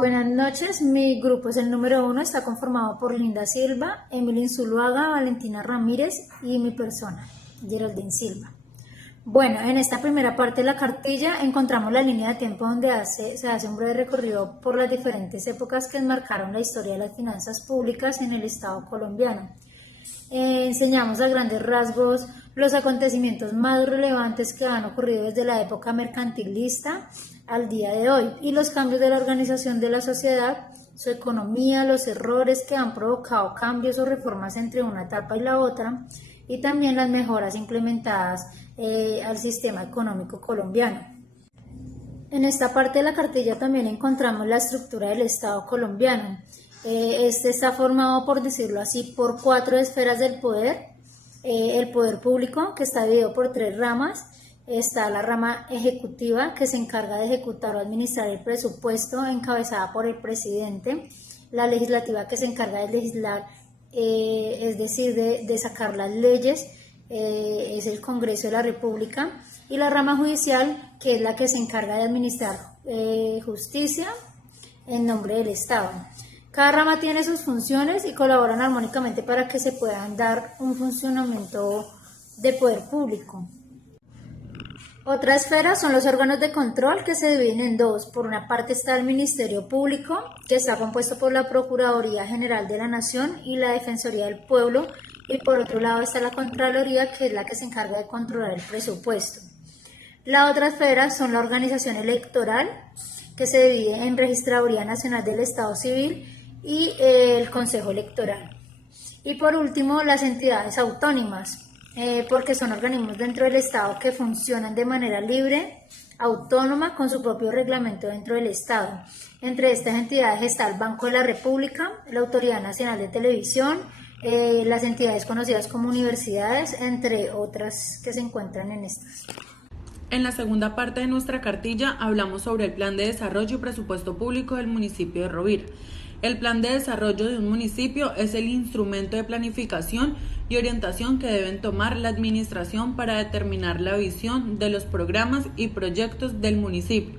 Buenas noches, mi grupo es el número 1, está conformado por Linda Silva, Emily Zuluaga, Valentina Ramírez y mi persona, Geraldine Silva. Bueno, en esta primera parte de la cartilla encontramos la línea de tiempo donde se hace un breve recorrido por las diferentes épocas que enmarcaron la historia de las finanzas públicas en el Estado colombiano. Enseñamos a grandes rasgos los acontecimientos más relevantes que han ocurrido desde la época mercantilista al día de hoy y los cambios de la organización de la sociedad, su economía, los errores que han provocado cambios o reformas entre una etapa y la otra y también las mejoras implementadas al sistema económico colombiano. En esta parte de la cartilla también encontramos la estructura del Estado colombiano. Este está formado, por decirlo así, por 4 esferas del poder. El poder público, que está dividido por 3 ramas. Está la rama ejecutiva, que se encarga de ejecutar o administrar el presupuesto, encabezada por el presidente. La legislativa, que se encarga de legislar, es decir, de sacar las leyes, es el Congreso de la República. Y la rama judicial, que es la que se encarga de administrar justicia en nombre del Estado. Cada rama tiene sus funciones y colaboran armónicamente para que se puedan dar un funcionamiento de poder público. Otra esfera son los órganos de control, que se dividen en 2. Por una parte está el Ministerio Público, que está compuesto por la Procuraduría General de la Nación y la Defensoría del Pueblo, y por otro lado está la Contraloría, que es la que se encarga de controlar el presupuesto. La otra esfera son la organización electoral, que se divide en Registraduría Nacional del Estado Civil y el Consejo Electoral. Y por último, las entidades autónomas, porque son organismos dentro del Estado que funcionan de manera libre, autónoma, con su propio reglamento dentro del Estado. Entre estas entidades está el Banco de la República, la Autoridad Nacional de Televisión, las entidades conocidas como universidades, entre otras que se encuentran en estas. En la segunda parte de nuestra cartilla hablamos sobre el Plan de Desarrollo y Presupuesto Público del municipio de Rovira. El Plan de Desarrollo de un municipio es el instrumento de planificación y orientación que deben tomar la administración para determinar la visión de los programas y proyectos del municipio,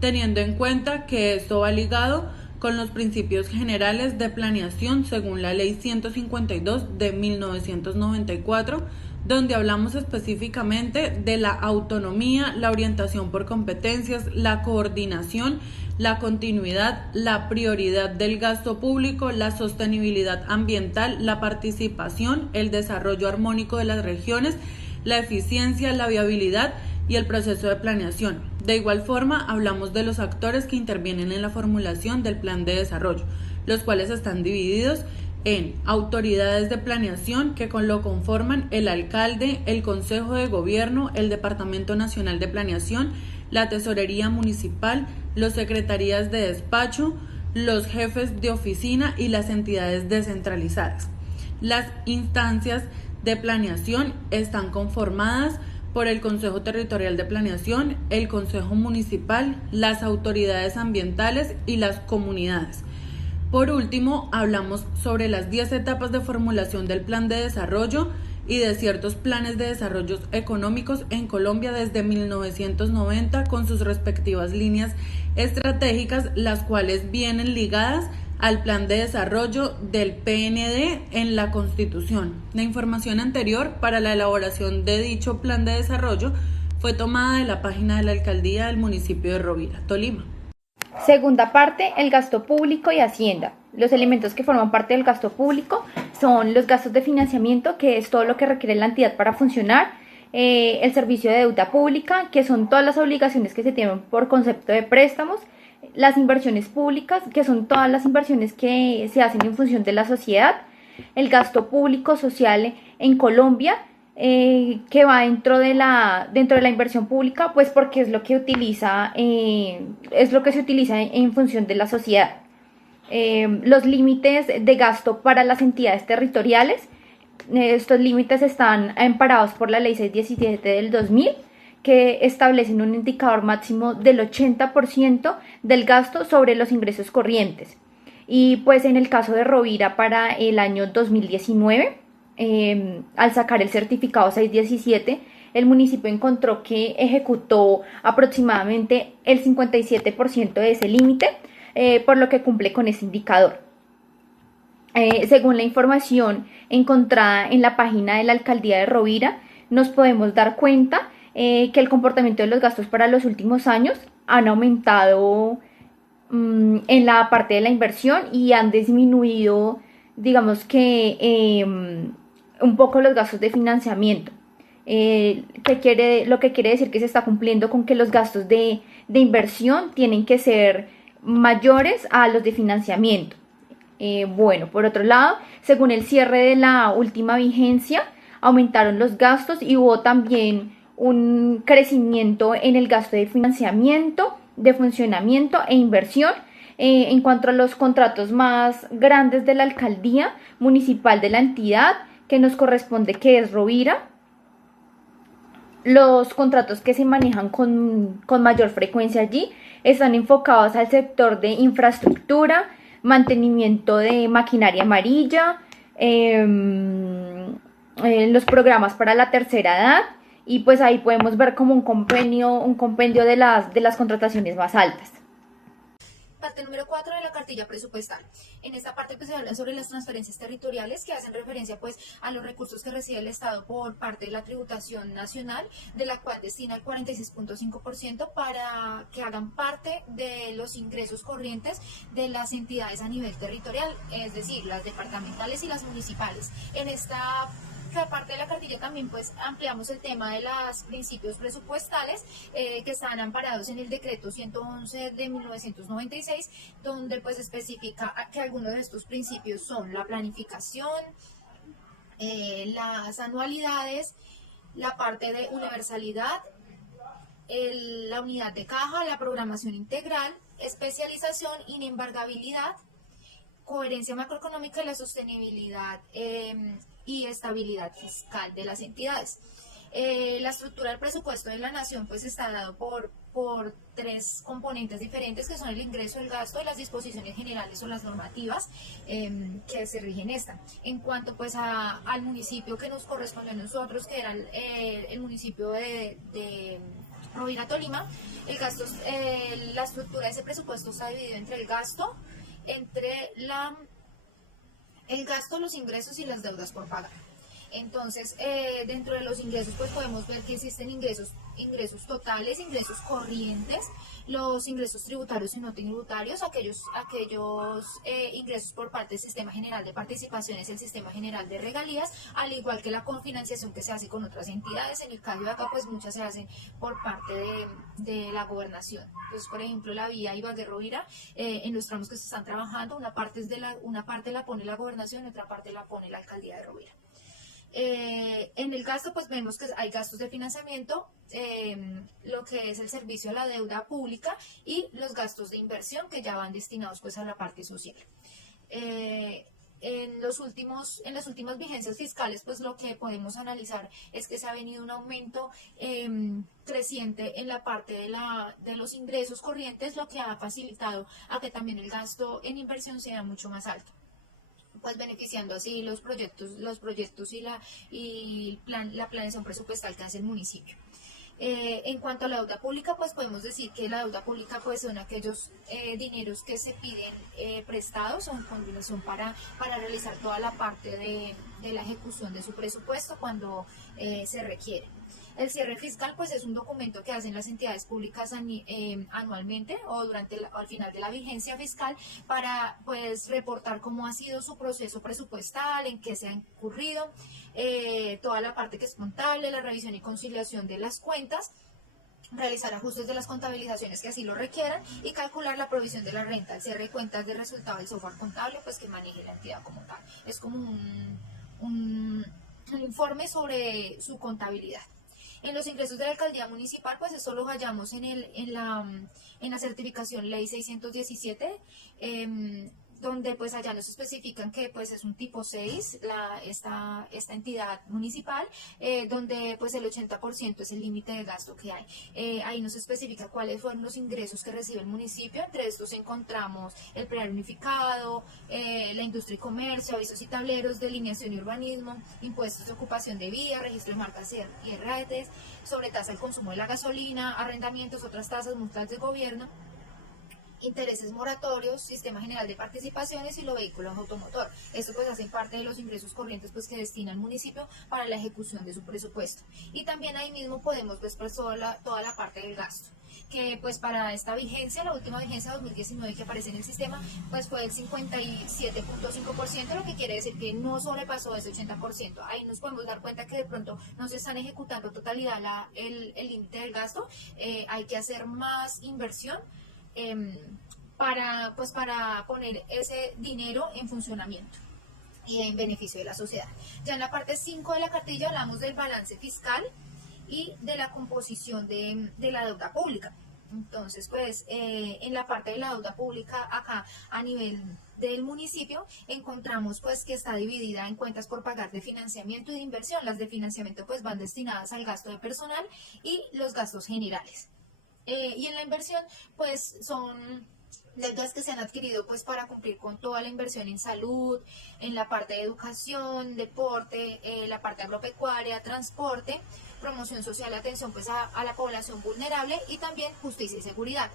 teniendo en cuenta que esto va ligado con los principios generales de planeación según la Ley 152 de 1994, donde hablamos específicamente de la autonomía, la orientación por competencias, la coordinación, la continuidad, la prioridad del gasto público, la sostenibilidad ambiental, la participación, el desarrollo armónico de las regiones, la eficiencia, la viabilidad y el proceso de planeación. De igual forma, hablamos de los actores que intervienen en la formulación del plan de desarrollo, los cuales están divididos en autoridades de planeación que lo conforman el alcalde, el Consejo de Gobierno, el Departamento Nacional de Planeación, la Tesorería Municipal, los secretarías de despacho, los jefes de oficina y las entidades descentralizadas. Las instancias de planeación están conformadas por el Consejo Territorial de Planeación, el Consejo Municipal, las autoridades ambientales y las comunidades. Por último, hablamos sobre las 10 etapas de formulación del plan de desarrollo y de ciertos planes de desarrollo económicos en Colombia desde 1990 con sus respectivas líneas estratégicas, las cuales vienen ligadas al plan de desarrollo del PND en la Constitución. La información anterior para la elaboración de dicho plan de desarrollo fue tomada de la página de la Alcaldía del municipio de Rovira, Tolima. Segunda parte, el gasto público y Hacienda. Los elementos que forman parte del gasto público son los gastos de financiamiento, que es todo lo que requiere la entidad para funcionar, el servicio de deuda pública, que son todas las obligaciones que se tienen por concepto de préstamos, las inversiones públicas, que son todas las inversiones que se hacen en función de la sociedad, el gasto público social en Colombia, que va dentro de la inversión pública, pues porque es lo que se utiliza en función de la sociedad. Los límites de gasto para las entidades territoriales, estos límites están amparados por la Ley 617 del 2000, que establecen un indicador máximo del 80% del gasto sobre los ingresos corrientes. Y pues en el caso de Rovira para el año 2019, al sacar el certificado 617, el municipio encontró que ejecutó aproximadamente el 57% de ese límite, por lo que cumple con ese indicador. Según la información encontrada en la página de la Alcaldía de Rovira, nos podemos dar cuenta que el comportamiento de los gastos para los últimos años han aumentado en la parte de la inversión y han disminuido, digamos que, un poco los gastos de financiamiento. Lo que quiere decir que se está cumpliendo con que los gastos de inversión tienen que ser mayores a los de financiamiento. Bueno, por otro lado, según el cierre de la última vigencia, aumentaron los gastos y hubo también un crecimiento en el gasto de financiamiento, de funcionamiento e inversión. En cuanto a los contratos más grandes de la alcaldía municipal de la entidad, que nos corresponde, que es Rovira, los contratos que se manejan con mayor frecuencia allí están enfocados al sector de infraestructura, mantenimiento de maquinaria amarilla, los programas para la tercera edad, y pues ahí podemos ver como un compendio de las contrataciones más altas. Parte número 4 de la cartilla presupuestal. En esta parte pues se habla sobre las transferencias territoriales que hacen referencia pues a los recursos que recibe el Estado por parte de la tributación nacional, de la cual destina el 46.5% para que hagan parte de los ingresos corrientes de las entidades a nivel territorial, es decir, las departamentales y las municipales. En esta parte de la cartilla también pues ampliamos el tema de los principios presupuestales que están amparados en el decreto 111 de 1996, donde pues especifica que algunos de estos principios son la planificación, las anualidades, la parte de universalidad, la unidad de caja, la programación integral, especialización, inembargabilidad, coherencia macroeconómica y la sostenibilidad y estabilidad fiscal de las entidades. La estructura del presupuesto de la nación pues está dado por tres componentes diferentes, que son el ingreso, el gasto, las disposiciones generales o las normativas que se rigen esta. En cuanto pues al municipio que nos corresponde a nosotros, que era el municipio de Rovira, Tolima, la estructura de ese presupuesto está dividido entre el gasto, los ingresos y las deudas por pagar. Entonces, dentro de los ingresos, pues podemos ver que existen ingresos totales, ingresos corrientes, los ingresos tributarios y no tributarios, aquellos ingresos por parte del Sistema General de Participaciones, el Sistema General de Regalías, al igual que la confinanciación que se hace con otras entidades. En el caso de acá, pues muchas se hacen por parte de la gobernación. Entonces, por ejemplo, la vía Ibagué-Rovira, en los tramos que se están trabajando, una parte la pone la gobernación y otra parte la pone la alcaldía de Rovira. En el gasto pues vemos que hay gastos de financiamiento, lo que es el servicio a la deuda pública y los gastos de inversión que ya van destinados pues a la parte social. En las últimas vigencias fiscales pues lo que podemos analizar es que se ha venido un aumento creciente en la parte de los ingresos corrientes, lo que ha facilitado a que también el gasto en inversión sea mucho más alto, pues beneficiando así los proyectos y la planeación presupuestal que hace el municipio. En cuanto a la deuda pública, pues podemos decir que la deuda pública pues son aquellos dineros que se piden prestados o en combinación para realizar toda la parte de la ejecución de su presupuesto cuando se requiere. El cierre fiscal pues es un documento que hacen las entidades públicas anualmente o al final de la vigencia fiscal para pues reportar cómo ha sido su proceso presupuestal, en qué se ha incurrido, toda la parte que es contable, la revisión y conciliación de las cuentas, realizar ajustes de las contabilizaciones que así lo requieran y calcular la provisión de la renta, el cierre de cuentas de resultado del software contable pues que maneje la entidad como tal. Es como un informe sobre su contabilidad. En los ingresos de la alcaldía municipal, pues eso lo hallamos en la certificación ley 617, donde pues allá nos especifican que pues es un tipo 6 esta entidad municipal, donde pues el 80% es el límite de gasto que hay. Ahí nos especifica cuáles fueron los ingresos que recibe el municipio. Entre estos encontramos el predio unificado, la industria y comercio, avisos y tableros, delineación y urbanismo, impuestos de ocupación de vía, registro de marcas y RETs, sobre tasa al consumo de la gasolina, arrendamientos, otras tasas, multas de gobierno, intereses moratorios, sistema general de participaciones y los vehículos automotor. Esto pues hacen parte de los ingresos corrientes pues que destina el municipio para la ejecución de su presupuesto. Y también ahí mismo podemos ver pues toda la parte del gasto, que pues para esta vigencia, la última vigencia 2019 que aparece en el sistema, pues fue del 57.5%, lo que quiere decir que no sobrepasó ese 80%. Ahí nos podemos dar cuenta que de pronto no se están ejecutando totalidad el límite del gasto, hay que hacer más inversión para poner ese dinero en funcionamiento y en beneficio de la sociedad. Ya en la parte 5 de la cartilla hablamos del balance fiscal y de la composición de la deuda pública. Entonces, pues, en la parte de la deuda pública, acá a nivel del municipio, encontramos pues que está dividida en cuentas por pagar de financiamiento y de inversión. Las de financiamiento pues van destinadas al gasto de personal y los gastos generales. Y en la inversión, pues son deudas que se han adquirido pues para cumplir con toda la inversión en salud, en la parte de educación, deporte, la parte agropecuaria, transporte, promoción social, atención pues a la población vulnerable y también justicia y seguridad.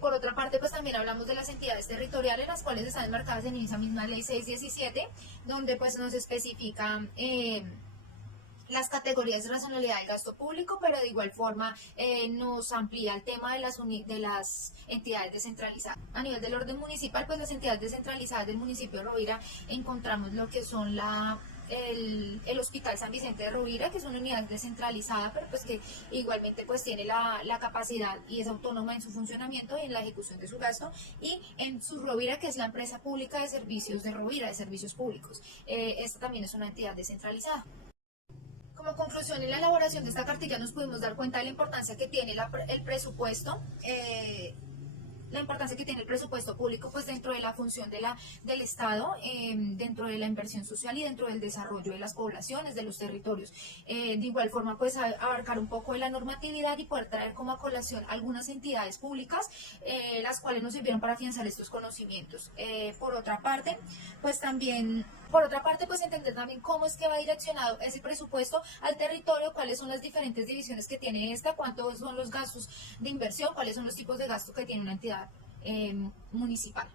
Por otra parte, pues también hablamos de las entidades territoriales, las cuales están enmarcadas en esa misma ley 617, donde pues nos especifican las categorías de racionalidad del gasto público, pero de igual forma nos amplía el tema de las entidades descentralizadas. A nivel del orden municipal, pues las entidades descentralizadas del municipio de Rovira encontramos lo que son el Hospital San Vicente de Rovira, que es una unidad descentralizada, pero pues que igualmente pues tiene la capacidad y es autónoma en su funcionamiento y en la ejecución de su gasto, y en su Rovira, que es la empresa pública de servicios de Rovira, de servicios públicos. Esta también es una entidad descentralizada. Como conclusión, en la elaboración de esta cartilla nos pudimos dar cuenta de la importancia que tiene el presupuesto, público pues dentro de la función del Estado, dentro de la inversión social y dentro del desarrollo de las poblaciones, de los territorios. De igual forma pues abarcar un poco de la normatividad y poder traer como a colación algunas entidades públicas, las cuales nos sirvieron para afianzar estos conocimientos. Por otra parte, pues entender también cómo es que va direccionado ese presupuesto al territorio, cuáles son las diferentes divisiones que tiene cuántos son los gastos de inversión, cuáles son los tipos de gasto que tiene una entidad municipal.